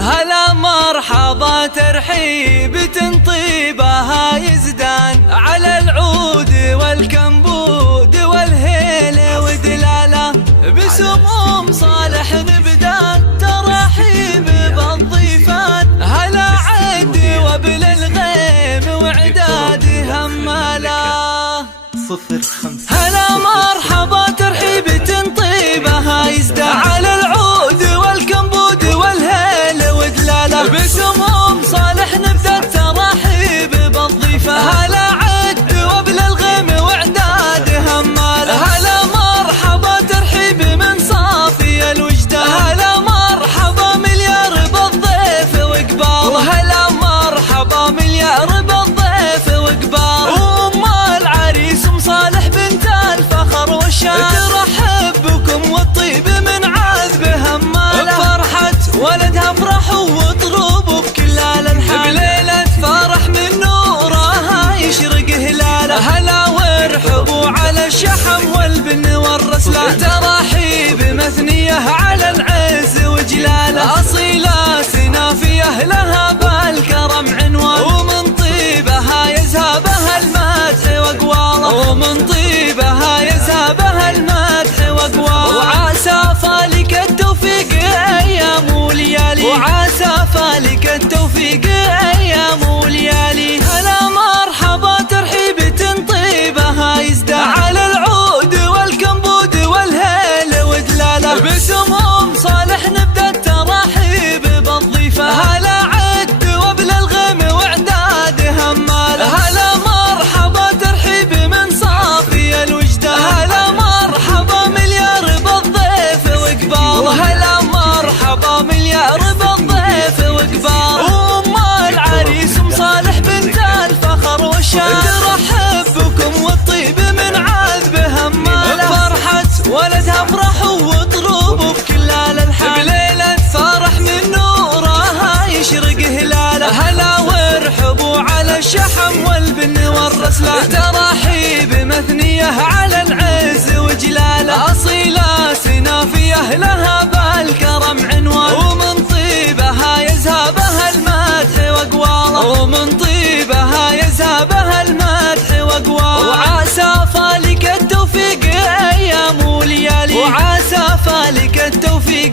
هلا مرحبا ترحيب تنطيبها يزدان على العود والكمبود والهيل ودلاله بسموم صالح نبدا ترحيب بالضيفان هلا عد وبل الغيم وعداد هماله 05 هلا مرحبا ترحيب تنطيبها يزدان على العود والكمبود والهيل ودلاله بسموم صالح نبدا الترحيب بالضيفه هلا عد وبل الغيم وعداد هماله هلا مرحبا ترحيب من صافي الوجدان هلا مرحبا مليار بالضيف وقباله هلا مرحبا مليار بالضيف وقباله ام العريس ام صالح بنت الفخر والشان ترحب بكم والطيب من عذب هماله فرحة ولدها افرحوا واطربوا بكل الانحاء بليلة فرح من نورها يشرق هلاله هلا وارحبوا على الشحم والبن والرسله تراحيب مثنية على العز وجلاله أصيلة سنافية لها بالكرم عنوان ومن طيبها يزهبها المدح وقواله ومن طيبها يزهبها المدح وقواله وعسى فالك التوفيق ايام وليالي وعسى فالك التوفيق ايام وليالي هلا مرحبا ترحيب تنطيبها يزداد على العود والكمبود والهيل ودلاله بسموم صالح نبدا التراحيب بالضيفه هلا عد وبل الغيم وعداد هماله هلا مرحبا ترحيب من صافي الوجدان هلا مرحبا مليار بالضيف وقباله وهلا مرحبا مليار بالضيف وقباله ام العريس ام صالح بنت الفخر والشان ترحب بكم والطيب من عذب هماله فرحة ولدها افرحوا واطربوا بكل الانحاء بليلة فرح من نورها يشرق هلاله هلا وارحبوا على الشحم والبن والرسله تراحيب مثنية على العز وجلاله أصيلة سنافية لها بالكرم عنوان ومن طيبها يزهبها المدح وقواله ومن طيبها يزهبها المدح وقواله وعسى فالك التوفيق ايام وليالي وعسى فالك التوفيق